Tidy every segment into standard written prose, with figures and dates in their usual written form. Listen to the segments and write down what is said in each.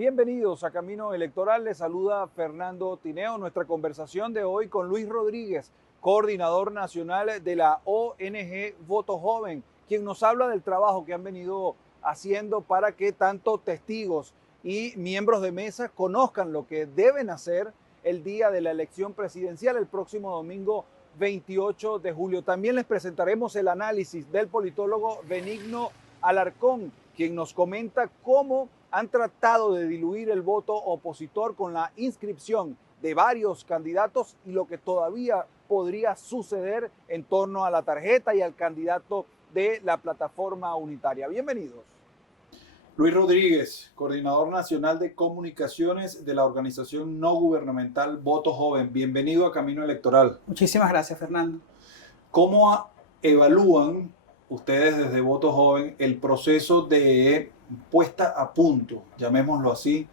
Bienvenidos a Camino Electoral, les saluda Fernando Tineo. Nuestra conversación de hoy con Luis Rodríguez, coordinador nacional de la ONG Voto Joven, quien nos habla del trabajo que han venido haciendo para que tanto testigos y miembros de mesa conozcan lo que deben hacer el día de la elección presidencial el próximo domingo 28 de julio. También les presentaremos el análisis del politólogo Benigno Alarcón, quien nos comenta cómo han tratado de diluir el voto opositor con la inscripción de varios candidatos y lo que todavía podría suceder en torno a la tarjeta y al candidato de la plataforma unitaria. Bienvenidos. Luis Rodríguez, coordinador nacional de comunicaciones de la organización no gubernamental Voto Joven. Bienvenido a Camino Electoral. Muchísimas gracias, Fernando. ¿Cómo evalúan ustedes desde Voto Joven el proceso de puesta a punto, llamémoslo así,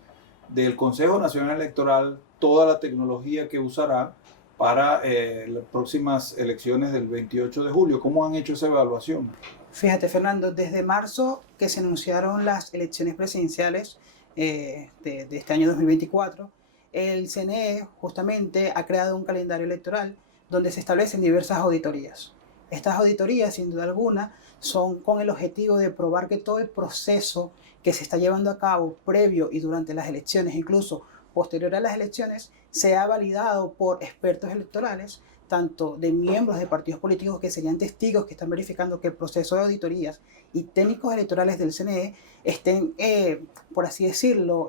del Consejo Nacional Electoral, toda la tecnología que usará para las próximas elecciones del 28 de julio? ¿Cómo han hecho esa evaluación? Fíjate, Fernando, desde marzo que se anunciaron las elecciones presidenciales de este año 2024, el CNE justamente ha creado un calendario electoral donde se establecen diversas auditorías. Estas auditorías, sin duda alguna, son con el objetivo de probar que todo el proceso que se está llevando a cabo previo y durante las elecciones, incluso posterior a las elecciones, sea validado por expertos electorales, tanto de miembros de partidos políticos que serían testigos que están verificando que el proceso de auditorías y técnicos electorales del CNE estén, por así decirlo,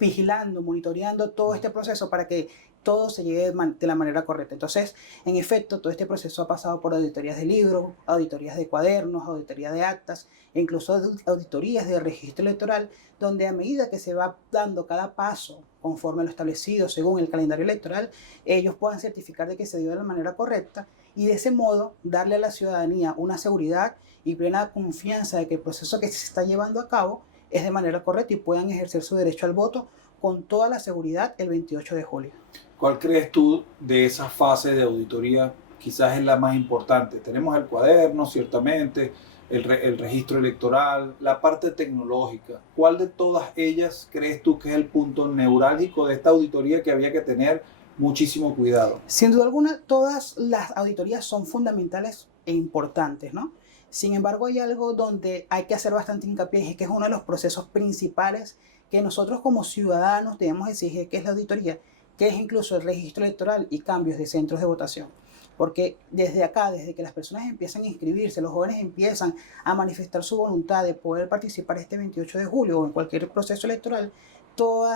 vigilando, monitoreando todo este proceso para que todo se lleve de la manera correcta. Entonces, en efecto, todo este proceso ha pasado por auditorías de libros, auditorías de cuadernos, auditorías de actas, e incluso auditorías de registro electoral, donde a medida que se va dando cada paso conforme a lo establecido según el calendario electoral, ellos puedan certificar de que se dio de la manera correcta y de ese modo darle a la ciudadanía una seguridad y plena confianza de que el proceso que se está llevando a cabo es de manera correcta y puedan ejercer su derecho al voto con toda la seguridad el 28 de julio. ¿Cuál crees tú de esa fase de auditoría quizás es la más importante? Tenemos el cuaderno, ciertamente, el registro electoral, la parte tecnológica. ¿Cuál de todas ellas crees tú que es el punto neurálgico de esta auditoría que había que tener muchísimo cuidado? Sin duda alguna, todas las auditorías son fundamentales e importantes, ¿no? Sin embargo, hay algo donde hay que hacer bastante hincapié, y que es uno de los procesos principales que nosotros como ciudadanos debemos exigir, que es la auditoría, que es incluso el registro electoral y cambios de centros de votación. Porque desde acá, desde que las personas empiezan a inscribirse, los jóvenes empiezan a manifestar su voluntad de poder participar este 28 de julio o en cualquier proceso electoral, todo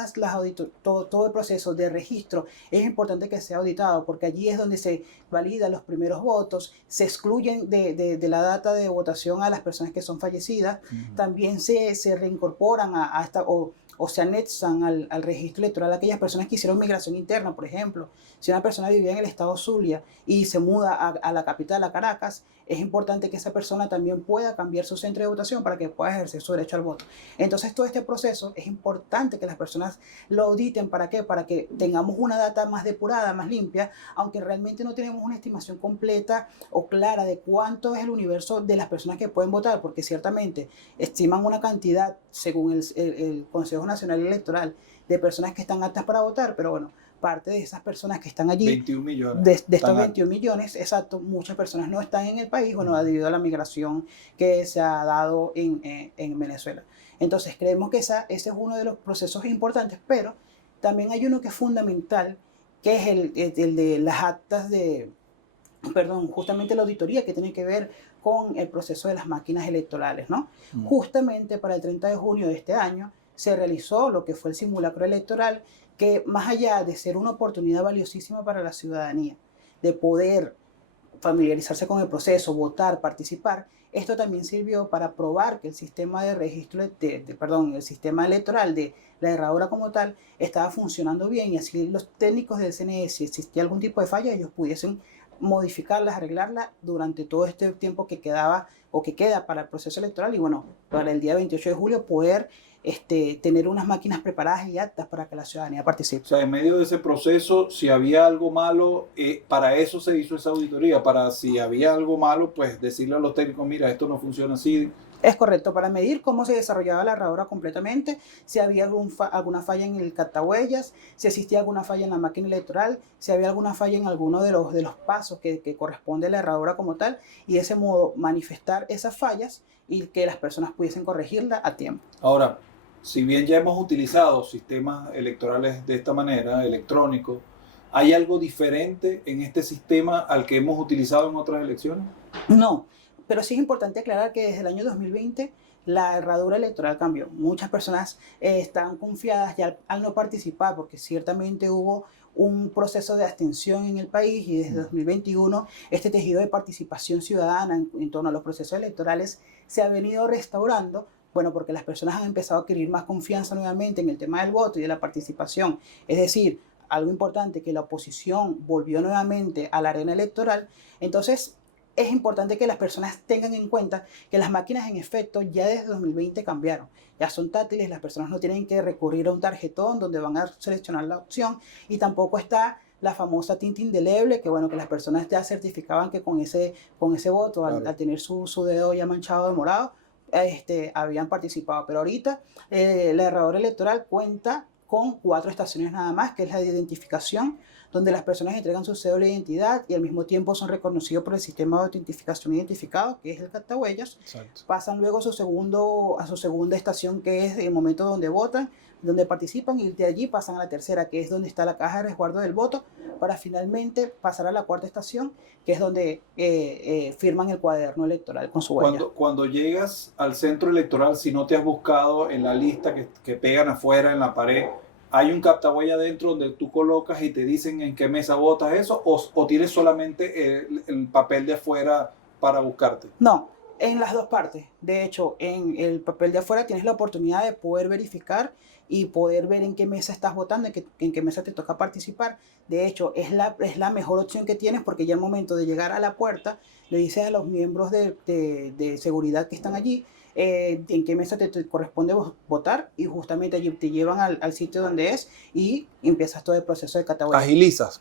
el proceso de registro es importante que sea auditado, porque allí es donde se validan los primeros votos, se excluyen de la data de votación a las personas que son fallecidas, también se reincorporan a esta o se anexan al registro electoral aquellas personas que hicieron migración interna, por ejemplo. Si una persona vivía en el estado Zulia y se muda a la capital, a Caracas, es importante que esa persona también pueda cambiar su centro de votación para que pueda ejercer su derecho al voto. Entonces, todo este proceso es importante que las personas lo auditen. ¿Para qué? Para que tengamos una data más depurada, más limpia, aunque realmente no tenemos una estimación completa o clara de cuánto es el universo de las personas que pueden votar, porque ciertamente estiman una cantidad, según el Consejo Nacional Electoral, de personas que están aptas para votar, pero bueno, parte de esas personas que están allí, 21 millones. de estos 21 millones, exacto, muchas personas no están en el país, bueno, debido a la migración que se ha dado en Venezuela. Entonces, creemos que ese es uno de los procesos importantes, pero también hay uno que es fundamental, que es el de las actas justamente la auditoría que tiene que ver con el proceso de las máquinas electorales, ¿no? Justamente para el 30 de junio de este año se realizó lo que fue el simulacro electoral, que más allá de ser una oportunidad valiosísima para la ciudadanía, de poder familiarizarse con el proceso, votar, participar, esto también sirvió para probar que el sistema de registro, el sistema electoral de la herradura como tal estaba funcionando bien, y así los técnicos del CNE, si existía algún tipo de falla, ellos pudiesen modificarlas, arreglarlas durante todo este tiempo que quedaba o que queda para el proceso electoral, y bueno, para el día 28 de julio poder tener unas máquinas preparadas y aptas para que la ciudadanía participe. O sea, en medio de ese proceso, si había algo malo, para eso se hizo esa auditoría, para si había algo malo, pues decirle a los técnicos, mira, esto no funciona así, Es correcto, para medir cómo se desarrollaba la herradura completamente, si había alguna falla en el captahuellas, si existía alguna falla en la máquina electoral, si había alguna falla en alguno de los pasos que corresponde a la herradura como tal, y de ese modo manifestar esas fallas y que las personas pudiesen corregirla a tiempo. Ahora, si bien ya hemos utilizado sistemas electorales de esta manera, electrónicos, ¿hay algo diferente en este sistema al que hemos utilizado en otras elecciones? No, pero sí es importante aclarar que desde el año 2020 la herradura electoral cambió. Muchas personas están confiadas ya al no participar porque ciertamente hubo un proceso de abstención en el país y desde 2021 este tejido de participación ciudadana en torno a los procesos electorales se ha venido restaurando. Bueno, porque las personas han empezado a adquirir más confianza nuevamente en el tema del voto y de la participación. Es decir, algo importante, que la oposición volvió nuevamente a la arena electoral. Entonces, es importante que las personas tengan en cuenta que las máquinas en efecto ya desde 2020 cambiaron. Ya son táctiles, las personas no tienen que recurrir a un tarjetón donde van a seleccionar la opción y tampoco está la famosa tinta indeleble, que bueno, que las personas ya certificaban que con ese voto, claro, al tener su dedo ya manchado de morado, habían participado. Pero ahorita la herradura electoral cuenta con 4 estaciones nada más, que es la de identificación, donde las personas entregan su cédula de identidad y al mismo tiempo son reconocidos por el sistema de autentificación identificado, que es el captahuellas. Pasan luego a su segunda estación, que es el momento donde votan, donde participan, y de allí pasan a la tercera, que es donde está la caja de resguardo del voto, para finalmente pasar a la cuarta estación, que es donde firman el cuaderno electoral con su huella. Cuando llegas al centro electoral, si no te has buscado en la lista que pegan afuera en la pared, ¿hay un captahuella dentro donde tú colocas y te dicen en qué mesa votas eso? ¿O tienes solamente el papel de afuera para buscarte? No, en las dos partes. De hecho, en el papel de afuera tienes la oportunidad de poder verificar y poder ver en qué mesa estás votando, en qué mesa te toca participar. De hecho, es la mejor opción que tienes, porque ya al momento de llegar a la puerta, le dices a los miembros de seguridad que están allí en qué mesa te corresponde votar, y justamente allí te llevan al sitio donde es y empiezas todo el proceso de captahuellas.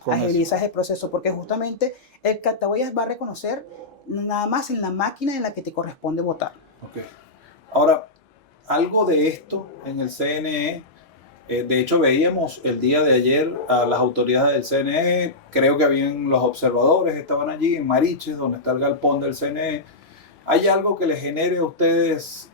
Agilizas el proceso, porque justamente el captahuellas va a reconocer nada más en la máquina en la que te corresponde votar. Okay. Ahora, algo de esto en el CNE, de hecho veíamos el día de ayer a las autoridades del CNE, creo que habían los observadores, estaban allí en Mariches, donde está el galpón del CNE. ¿Hay algo que les genere a ustedes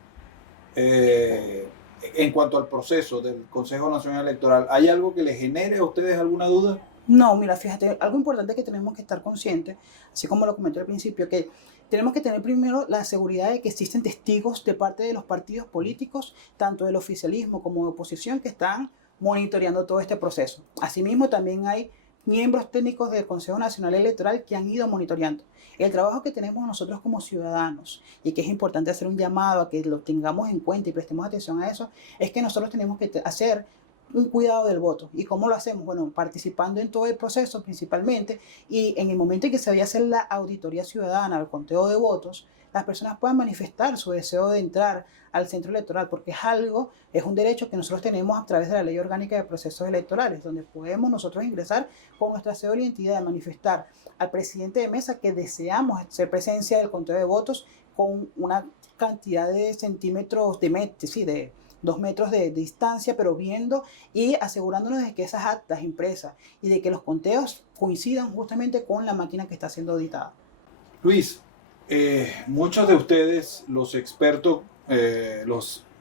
en cuanto al proceso del Consejo Nacional Electoral? ¿Hay algo que les genere a ustedes alguna duda? No, mira, fíjate, algo importante que tenemos que estar conscientes, así como lo comenté al principio, que tenemos que tener primero la seguridad de que existen testigos de parte de los partidos políticos, tanto del oficialismo como de oposición, que están monitoreando todo este proceso. Asimismo, también hay miembros técnicos del Consejo Nacional Electoral que han ido monitoreando. El trabajo que tenemos nosotros como ciudadanos, y que es importante hacer un llamado a que lo tengamos en cuenta y prestemos atención a eso, es que nosotros tenemos que hacer un cuidado del voto. ¿Y cómo lo hacemos? Bueno, participando en todo el proceso principalmente, y en el momento en que se vaya a hacer la auditoría ciudadana, el conteo de votos, las personas puedan manifestar su deseo de entrar al centro electoral, porque es un derecho que nosotros tenemos a través de la Ley Orgánica de Procesos Electorales, donde podemos nosotros ingresar con nuestra cédula de identidad, de manifestar al presidente de mesa que deseamos ser presencia del conteo de votos con una cantidad de centímetros, de 2 metros de distancia, pero viendo y asegurándonos de que esas actas impresas y de que los conteos coincidan justamente con la máquina que está siendo auditada. Luis, muchos de ustedes, los expertos,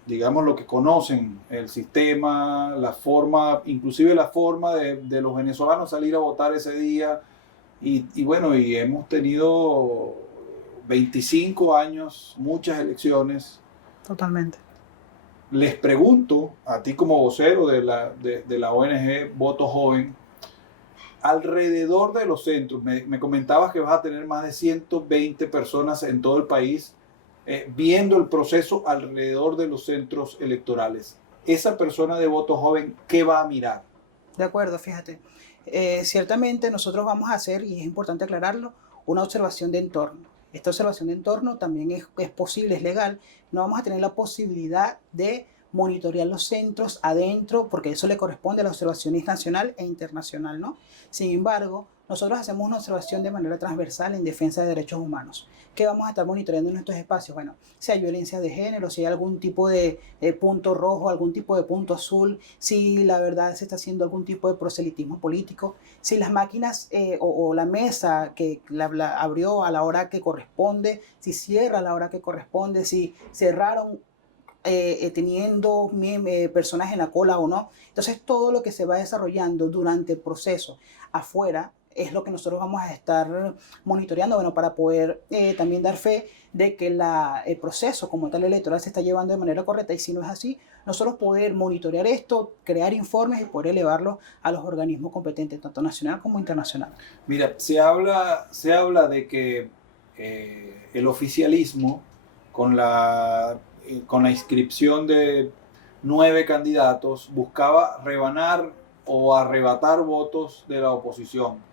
digamos, lo que conocen el sistema, la forma, inclusive la forma de los venezolanos salir a votar ese día, y bueno, y hemos tenido 25 años, muchas elecciones. Totalmente. Les pregunto, a ti como vocero de la ONG Voto Joven, alrededor de los centros, me comentabas que vas a tener más de 120 personas en todo el país viendo el proceso alrededor de los centros electorales. Esa persona de Voto Joven, ¿qué va a mirar? De acuerdo, fíjate. Ciertamente nosotros vamos a hacer, y es importante aclararlo, una observación de entorno. Esta observación de entorno también es posible, es legal. No vamos a tener la posibilidad de monitorear los centros adentro, porque eso le corresponde a la observación nacional e internacional, ¿no? Sin embargo, nosotros hacemos una observación de manera transversal en defensa de derechos humanos. ¿Qué vamos a estar monitoreando en estos espacios? Bueno, si hay violencia de género, si hay algún tipo de punto rojo, algún tipo de punto azul, si la verdad se está haciendo algún tipo de proselitismo político, si las máquinas o la mesa que la abrió a la hora que corresponde, si cierra a la hora que corresponde, si cerraron teniendo personas en la cola o no. Entonces todo lo que se va desarrollando durante el proceso afuera es lo que nosotros vamos a estar monitoreando, bueno, para poder también dar fe de que el proceso como tal electoral se está llevando de manera correcta, y si no es así, nosotros poder monitorear esto, crear informes y poder elevarlos a los organismos competentes, tanto nacional como internacional. Mira, se habla de que el oficialismo, con la inscripción de 9 candidatos, buscaba rebanar o arrebatar votos de la oposición.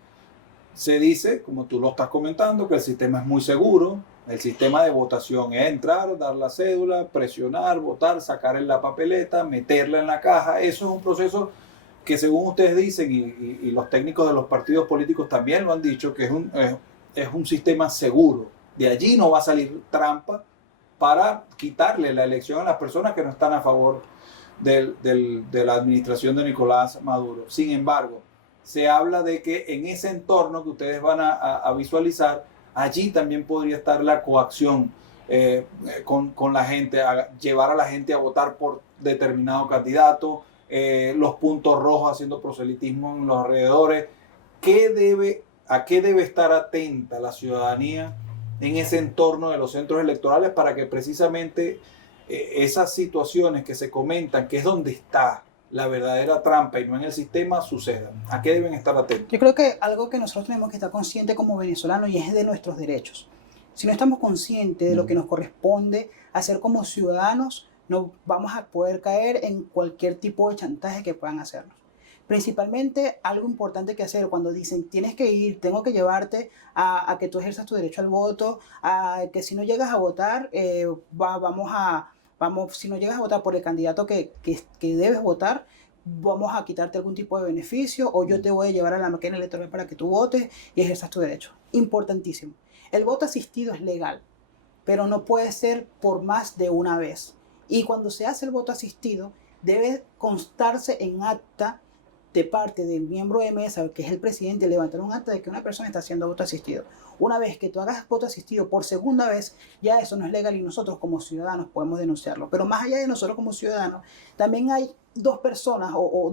Se dice, como tú lo estás comentando, que el sistema es muy seguro. El sistema de votación es entrar, dar la cédula, presionar, votar, sacar en la papeleta, meterla en la caja. Eso es un proceso que, según ustedes dicen, y los técnicos de los partidos políticos también lo han dicho, que es un sistema seguro. De allí no va a salir trampa para quitarle la elección a las personas que no están a favor de la administración de Nicolás Maduro. Sin embargo, se habla de que en ese entorno que ustedes van a visualizar, allí también podría estar la coacción con la gente, llevar a la gente a votar por determinado candidato, los puntos rojos haciendo proselitismo en los alrededores. ¿A qué debe estar atenta la ciudadanía en ese entorno de los centros electorales para que precisamente esas situaciones que se comentan, que es donde está la verdadera trampa y no en el sistema, sucedan? ¿A qué deben estar atentos? Yo creo que algo que nosotros tenemos que estar conscientes como venezolanos, y es de nuestros derechos. Si no estamos conscientes de lo que nos corresponde hacer como ciudadanos, no vamos a poder caer en cualquier tipo de chantaje que puedan hacernos. Principalmente, algo importante que hacer cuando dicen tienes que ir, tengo que llevarte a que tú ejerzas tu derecho al voto, a que si no llegas a votar, si no llegas a votar por el candidato que debes votar, vamos a quitarte algún tipo de beneficio, o yo te voy a llevar a la máquina electoral para que tú votes y ejerzas tu derecho. Importantísimo. El voto asistido es legal, pero no puede ser por más de una vez. Y cuando se hace el voto asistido, debe constarse en acta de parte del miembro de mesa, que es el presidente, levantar un acta de que una persona está haciendo voto asistido. Una vez que tú hagas voto asistido por segunda vez, ya eso no es legal y nosotros como ciudadanos podemos denunciarlo. Pero más allá de nosotros como ciudadanos, también hay dos personas o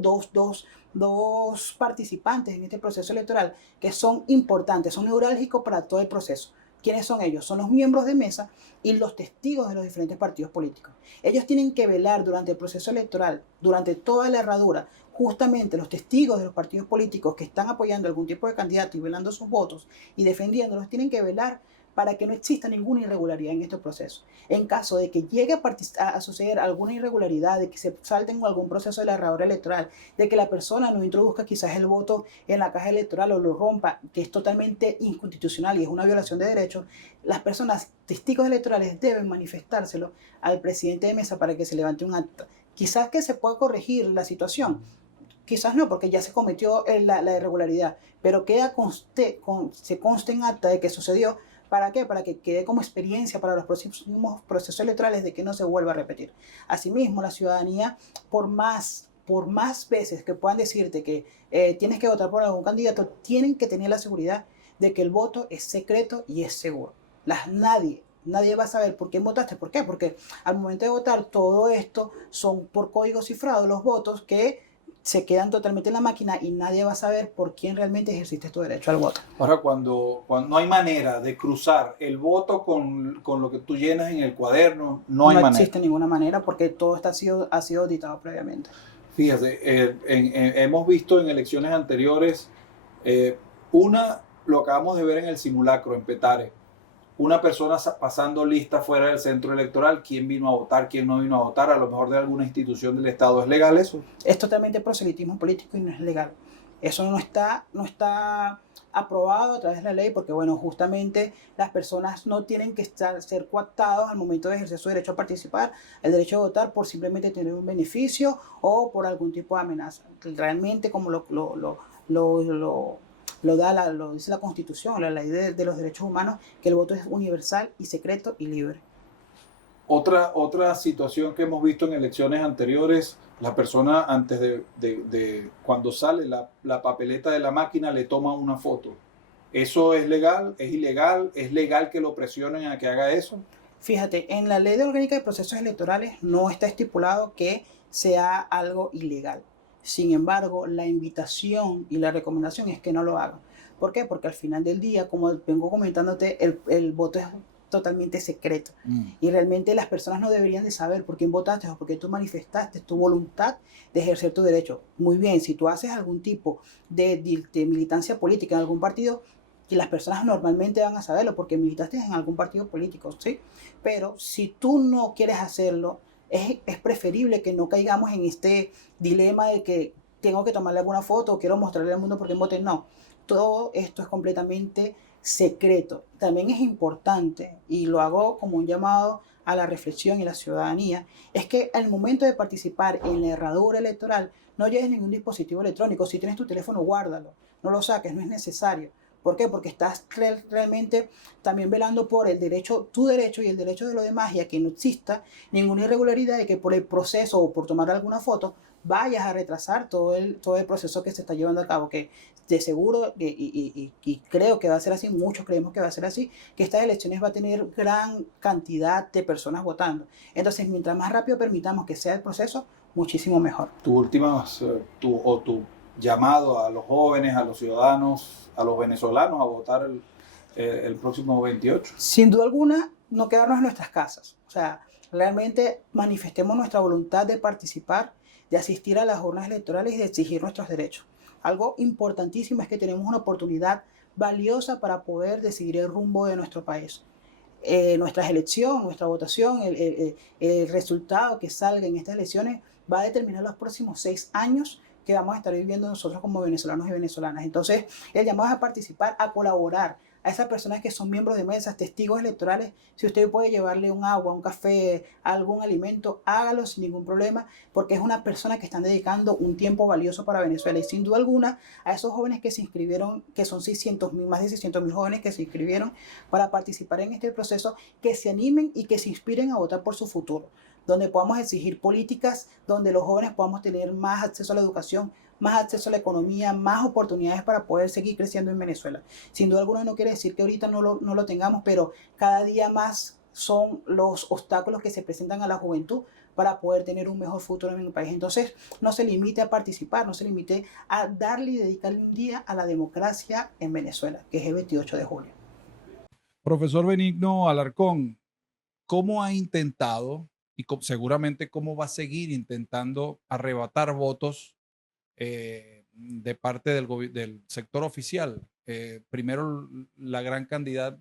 dos participantes en este proceso electoral que son importantes, son neurálgicos para todo el proceso. ¿Quiénes son ellos? Son los miembros de mesa y los testigos de los diferentes partidos políticos. Ellos tienen que velar durante el proceso electoral, durante toda la herradura. Justamente los testigos de los partidos políticos que están apoyando algún tipo de candidato y velando sus votos y defendiéndolos, tienen que velar para que no exista ninguna irregularidad en este proceso. En caso de que llegue a suceder alguna irregularidad, de que se salten algún proceso de la herradura electoral, de que la persona no introduzca quizás el voto en la caja electoral o lo rompa, que es totalmente inconstitucional y es una violación de derechos, las personas testigos electorales deben manifestárselo al presidente de mesa para que se levante un acta. Quizás que se pueda corregir la situación, quizás no, porque ya se cometió la irregularidad, pero se conste en acta de que sucedió. ¿Para qué? Para que quede como experiencia para los próximos procesos electorales de que no se vuelva a repetir. Asimismo, la ciudadanía, por más veces que puedan decirte que tienes que votar por algún candidato, tienen que tener la seguridad de que el voto es secreto y es seguro. Nadie va a saber por quién votaste. ¿Por qué? Porque al momento de votar, todo esto son por código cifrado los votos que se quedan totalmente en la máquina y nadie va a saber por quién realmente ejerciste tu derecho al voto. Ahora, cuando no hay manera de cruzar el voto con lo que tú llenas en el cuaderno, no hay manera. No existe ninguna manera porque todo ha sido auditado previamente. Fíjate, hemos visto en elecciones anteriores, lo acabamos de ver en el simulacro, en Petare, una persona pasando lista fuera del centro electoral, quién vino a votar, quién no vino a votar, a lo mejor de alguna institución del Estado. ¿Es legal eso? Es totalmente proselitismo político y no es legal. Eso no está aprobado a través de la ley porque, bueno, justamente las personas no tienen que ser coactados al momento de ejercer su derecho a participar, el derecho a votar por simplemente tener un beneficio o por algún tipo de amenaza. Realmente, como lo lo dice la Constitución, la ley de los derechos humanos, que el voto es universal y secreto y libre. Otra situación que hemos visto en elecciones anteriores, la persona antes de cuando sale la papeleta de la máquina le toma una foto. ¿Eso es legal? ¿Es ilegal? ¿Es legal que lo presionen a que haga eso? Fíjate, en la ley de orgánica de procesos electorales no está estipulado que sea algo ilegal. Sin embargo, la invitación y la recomendación es que no lo hagan. ¿Por qué? Porque al final del día, como vengo comentándote, el voto es totalmente secreto. Y realmente las personas no deberían de saber por quién votaste o por qué tú manifestaste tu voluntad de ejercer tu derecho. Muy bien, si tú haces algún tipo de militancia política en algún partido, y las personas normalmente van a saberlo porque militaste en algún partido político, ¿sí? Pero si tú no quieres hacerlo, es preferible que no caigamos en este dilema de que tengo que tomarle alguna foto o quiero mostrarle al mundo por qué voté. No, todo esto es completamente secreto. También es importante, y lo hago como un llamado a la reflexión y la ciudadanía, es que al momento de participar en la herradura electoral no lleves ningún dispositivo electrónico. Si tienes tu teléfono, guárdalo, no lo saques, no es necesario. ¿Por qué? Porque estás realmente también velando por el derecho, tu derecho y el derecho de los demás, y a que no exista ninguna irregularidad de que por el proceso o por tomar alguna foto vayas a retrasar todo el proceso que se está llevando a cabo, que de seguro, y creo que va a ser así, muchos creemos que va a ser así, que estas elecciones va a tener gran cantidad de personas votando. Entonces, mientras más rápido permitamos que sea el proceso, muchísimo mejor. Tu llamado a los jóvenes, a los ciudadanos, a los venezolanos a votar el próximo 28. Sin duda alguna, no quedarnos en nuestras casas. O sea, realmente manifestemos nuestra voluntad de participar, de asistir a las urnas electorales y de exigir nuestros derechos. Algo importantísimo es que tenemos una oportunidad valiosa para poder decidir el rumbo de nuestro país. Nuestra elección, nuestra votación, el resultado que salga en estas elecciones va a determinar los próximos 6 años que vamos a estar viviendo nosotros como venezolanos y venezolanas. Entonces, el llamado a participar, a colaborar, a esas personas que son miembros de mesas, testigos electorales, si usted puede llevarle un agua, un café, algún alimento, hágalo sin ningún problema, porque es una persona que están dedicando un tiempo valioso para Venezuela. Y sin duda alguna, a esos jóvenes que se inscribieron, que son 600.000, más de 600.000 jóvenes que se inscribieron para participar en este proceso, que se animen y que se inspiren a votar por su futuro, donde podamos exigir políticas, donde los jóvenes podamos tener más acceso a la educación, más acceso a la economía, más oportunidades para poder seguir creciendo en Venezuela. Sin duda alguna no quiere decir que ahorita no lo tengamos, pero cada día más son los obstáculos que se presentan a la juventud para poder tener un mejor futuro en el país. Entonces, no se limite a participar, no se limite a darle y dedicarle un día a la democracia en Venezuela, que es el 28 de julio. Profesor Benigno Alarcón, ¿cómo ha intentado y seguramente cómo va a seguir intentando arrebatar votos de parte del sector oficial? Primero, la gran cantidad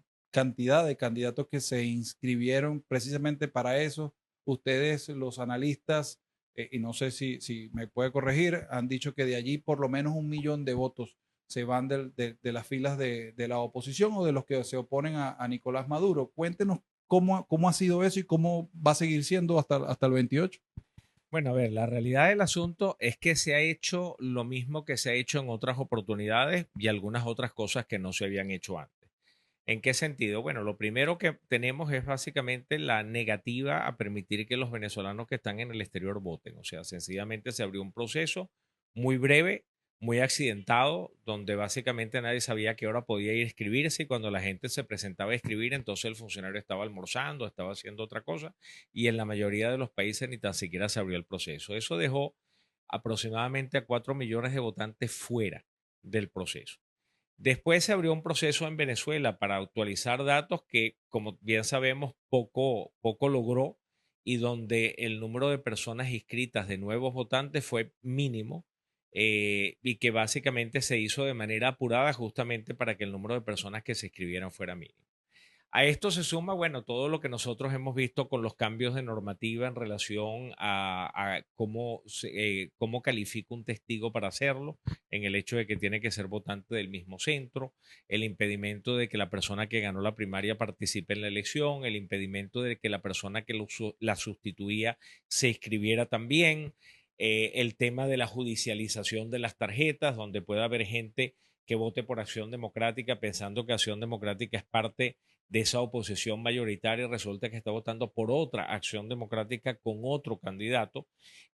de candidatos que se inscribieron precisamente para eso. Ustedes, los analistas, y no sé si me puede corregir, han dicho que de allí por lo menos 1 millón de votos se van de las filas de la oposición o de los que se oponen a Nicolás Maduro. Cuéntenos cómo ha sido eso y cómo va a seguir siendo hasta el 28. Bueno, a ver, la realidad del asunto es que se ha hecho lo mismo que se ha hecho en otras oportunidades y algunas otras cosas que no se habían hecho antes. ¿En qué sentido? Bueno, lo primero que tenemos es básicamente la negativa a permitir que los venezolanos que están en el exterior voten. O sea, sencillamente se abrió un proceso muy breve, muy accidentado, donde básicamente nadie sabía a qué hora podía ir a escribirse y cuando la gente se presentaba a escribir, entonces el funcionario estaba almorzando, estaba haciendo otra cosa y en la mayoría de los países ni tan siquiera se abrió el proceso. Eso dejó aproximadamente a 4 millones de votantes fuera del proceso. Después se abrió un proceso en Venezuela para actualizar datos que, como bien sabemos, poco logró y donde el número de personas inscritas de nuevos votantes fue mínimo y que básicamente se hizo de manera apurada justamente para que el número de personas que se inscribieran fuera mínimo. A esto se suma, bueno, todo lo que nosotros hemos visto con los cambios de normativa en relación a cómo califica un testigo para hacerlo, en el hecho de que tiene que ser votante del mismo centro, el impedimento de que la persona que ganó la primaria participe en la elección, el impedimento de que la persona que la sustituía se inscribiera también. el tema de la judicialización de las tarjetas, donde puede haber gente que vote por Acción Democrática pensando que Acción Democrática es parte de esa oposición mayoritaria y resulta que está votando por otra Acción Democrática con otro candidato.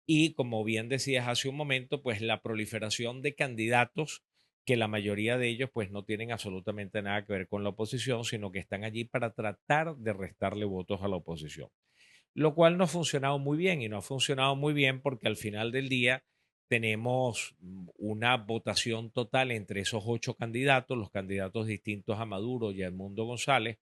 Y como bien decías hace un momento, pues la proliferación de candidatos que la mayoría de ellos pues no tienen absolutamente nada que ver con la oposición, sino que están allí para tratar de restarle votos a la oposición, lo cual no ha funcionado muy bien y no ha funcionado muy bien porque al final del día tenemos una votación total entre esos 8 candidatos, los candidatos distintos a Maduro y a Edmundo González,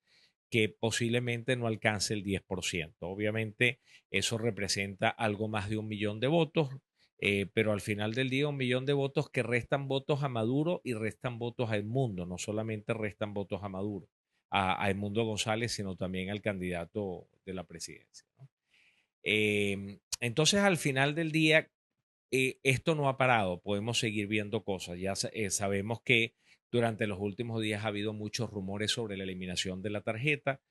que posiblemente no alcance el 10%. Obviamente eso representa algo más de 1 millón de votos, pero al final del día 1 millón de votos que restan votos a Maduro y restan votos a Edmundo, no solamente restan votos a Maduro, a Edmundo González, sino también al candidato de la presidencia, ¿no? Entonces, al final del día, esto no ha parado, podemos seguir viendo cosas. Ya sabemos que durante los últimos días ha habido muchos rumores sobre la eliminación de la tarjeta.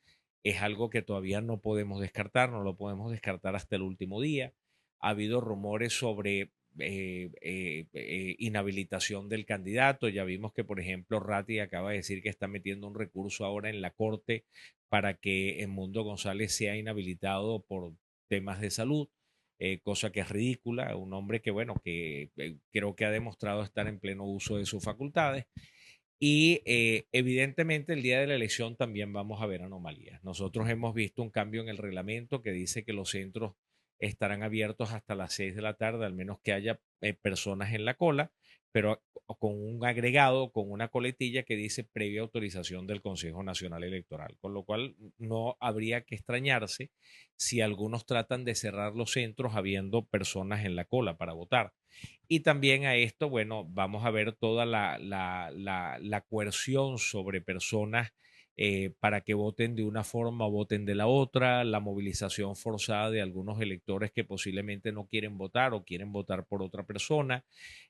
Es algo que todavía no podemos descartar, no lo podemos descartar hasta el último día. Ha habido rumores sobre inhabilitación del candidato. Ya vimos que, por ejemplo, Ratti acaba de decir que está metiendo un recurso ahora en la corte para que Edmundo González sea inhabilitado por temas de salud, cosa que es ridícula. Un hombre que, bueno, que creo que ha demostrado estar en pleno uso de sus facultades. Y evidentemente el día de la elección también vamos a ver anomalías. Nosotros hemos visto un cambio en el reglamento que dice que los centros estarán abiertos hasta las 6 de la tarde, al menos que haya personas en la cola, pero con un agregado, con una coletilla que dice previa autorización del Consejo Nacional Electoral, con lo cual no habría que extrañarse si algunos tratan de cerrar los centros habiendo personas en la cola para votar. Y también a esto, bueno, vamos a ver toda la coerción sobre personas para que voten de una forma o voten de la otra, la movilización forzada de algunos electores que posiblemente no quieren votar o quieren votar por otra persona,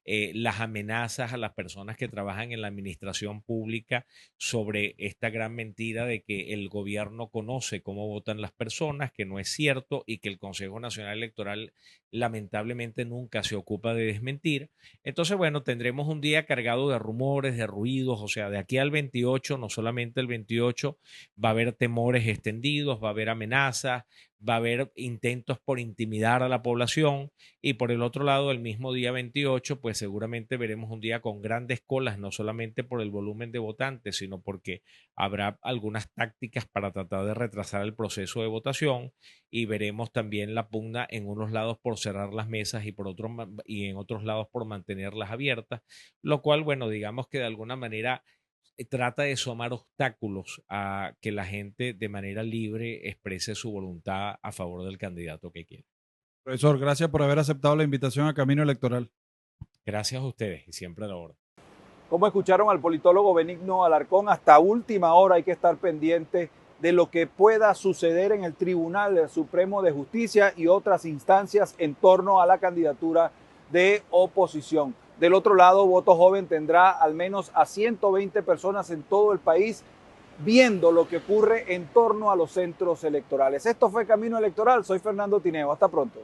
las amenazas a las personas que trabajan en la administración pública sobre esta gran mentira de que el gobierno conoce cómo votan las personas, que no es cierto y que el Consejo Nacional Electoral lamentablemente nunca se ocupa de desmentir. Entonces, bueno, tendremos un día cargado de rumores, de ruidos, o sea, de aquí al 28, no solamente el 28, va a haber temores extendidos, va a haber amenazas, va a haber intentos por intimidar a la población y por el otro lado, el mismo día 28, pues seguramente veremos un día con grandes colas, no solamente por el volumen de votantes, sino porque habrá algunas tácticas para tratar de retrasar el proceso de votación y veremos también la pugna en unos lados por cerrar las mesas y, y en otros lados por mantenerlas abiertas, lo cual, bueno, digamos que de alguna manera trata de sumar obstáculos a que la gente de manera libre exprese su voluntad a favor del candidato que quiere. Profesor, gracias por haber aceptado la invitación a Camino Electoral. Gracias a ustedes y siempre a la orden. Como escucharon al politólogo Benigno Alarcón, hasta última hora hay que estar pendiente de lo que pueda suceder en el Tribunal Supremo de Justicia y otras instancias en torno a la candidatura de oposición. Del otro lado, Voto Joven tendrá al menos a 120 personas en todo el país viendo lo que ocurre en torno a los centros electorales. Esto fue Camino Electoral. Soy Fernando Tineo. Hasta pronto.